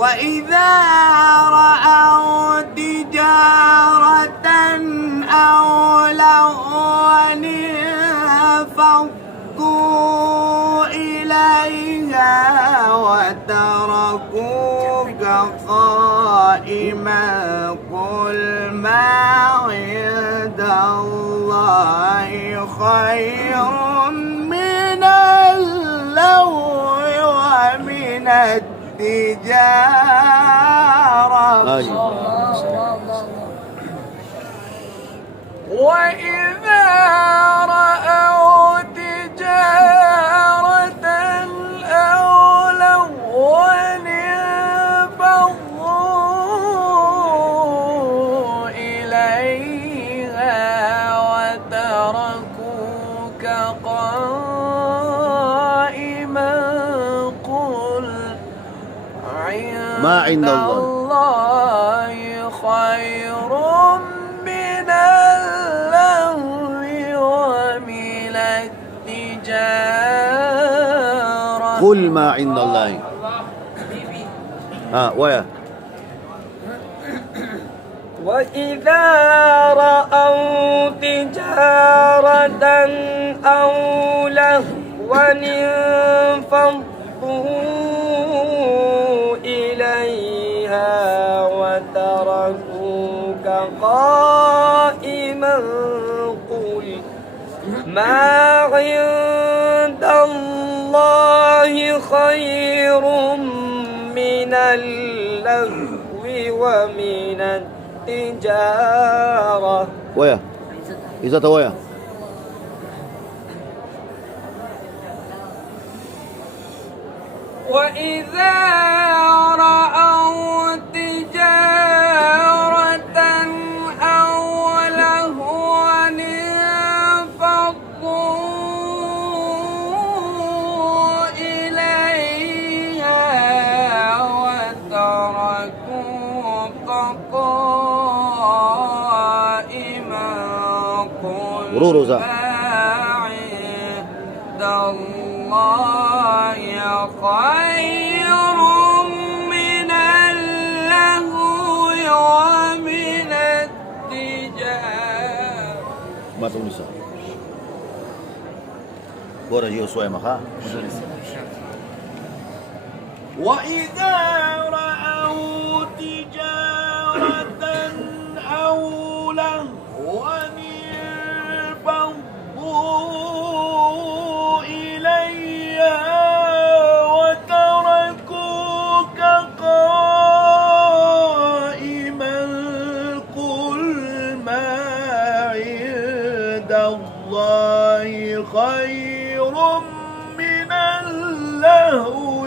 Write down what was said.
وإذا رأوا تجارة أو لهوا انفضوا إليها وتركوك قائما قل ما عند الله خير من اللهو ومن التجارة. وإذا رأوا تجارة أو لهوا انفضوا إليها وتركوك قائما قل ما عند الله خير من اللهو ومن التجارة. قل ما عند الله. ويا وإذا رأوا تجارة أو لهوا انفضوا إليها وتركوك قائما قل ما عند الله خير من اللهو ومن التجارة. ويا إذا تويا وإذا رأوا تجارة أو لهوا انفضوا إليها وتركوك قائما قل ورورو ما عند الله خير من اللهو ومن التجارة. Baca Unisa. Bora Yosua maka. وإذا رأوا تجارة أو لهوا انفضوا إليها وتركوك قائما قل ما عند الله خير من اللهو